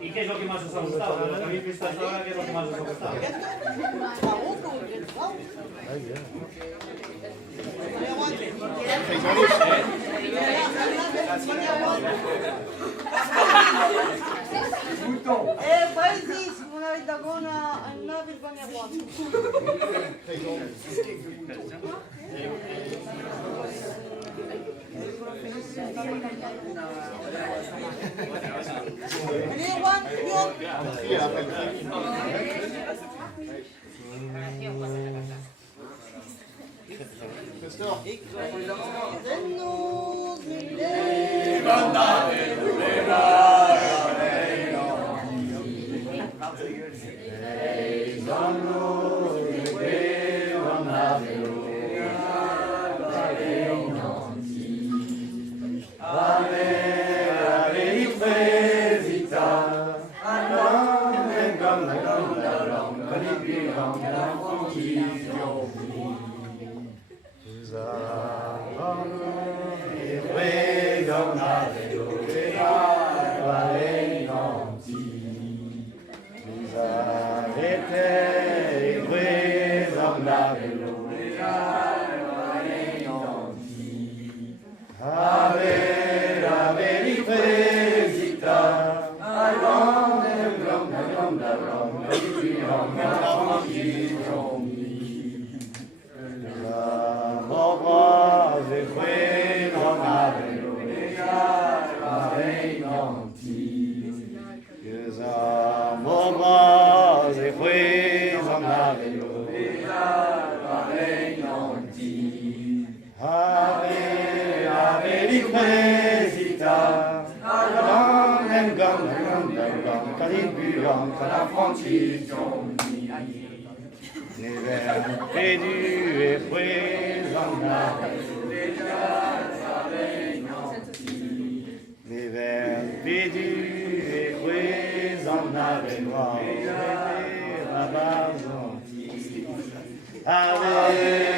¿Y qué es lo que más os ha gustado? De lo que habéis visto hasta ahora, ¿qué es lo que más os ha gustado? Paesi, una ventagona a una vergogna buona. Les vers pédus et fruits en ave noire, les rabat gentils. Ave